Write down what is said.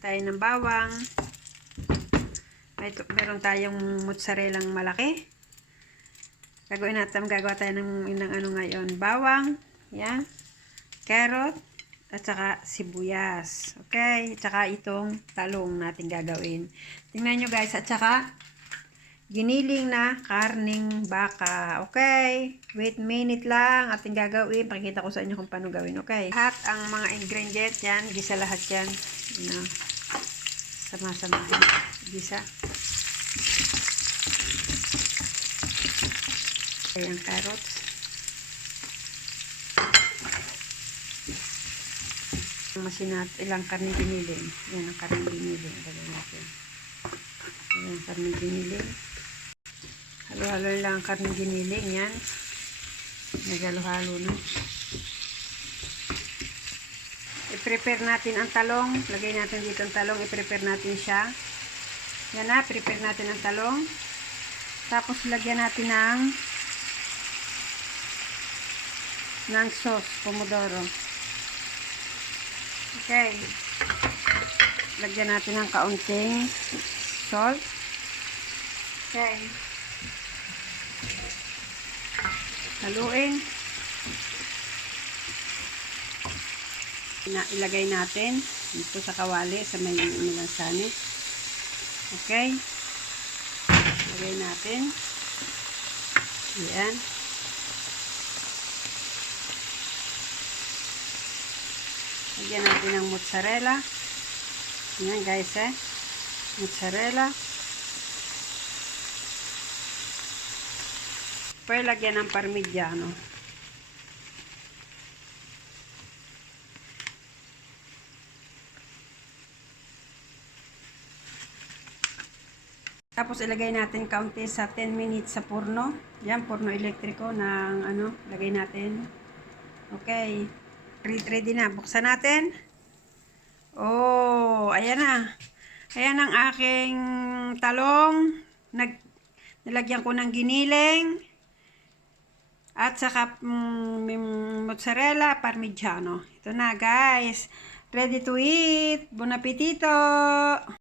Tayo ng bawang. Meron tayong mozzarella malaki. Gagawa tayo ng ano ngayon. Bawang. Yan. Carrot. At saka sibuyas. Okay. At saka itong talong natin gagawin. Tingnan nyo guys. At saka giniling na karning baka. Okay. Wait minute lang. Ating gagawin. Pakikita ko sa inyo kung paano gawin. Okay. Lahat ang mga ingredients yan. Gisa lahat yan. Ano. Sama-samahin. Gisa. Ayan, carrots. Masinat, ilang karne giniling. Yan ang karne giniling. Ilagay natin. Ayan, karne giniling. Halo-halo lang ang karne giniling. Yan. Nagalo-halo na. I-prepare natin ang talong. Lagay natin dito ang talong. I-prepare natin siya. Yan na. Prepare natin ang talong. Tapos lagyan natin ng sauce, pomodoro. Okay. Lagyan natin ng kaunting salt. Okay. Haluin. Ilagay natin dito sa kawali sa may nilansani. Okay. Ilagay natin. Ayan. Lagyan natin ng mozzarella. Ayan guys mozzarella. Pwede lagyan ng parmigiano. Tapos ilagay natin kaunti sa 10 minutes sa purno. Yan, purno elektriko ng ano, lagay natin. Okay. Ready na. Buksan natin. Oh, ayan na. Ayan ang aking talong. Nilagyan ko ng giniling. At saka mozzarella, parmigiano. Ito na guys. Ready to eat. Buon appetito!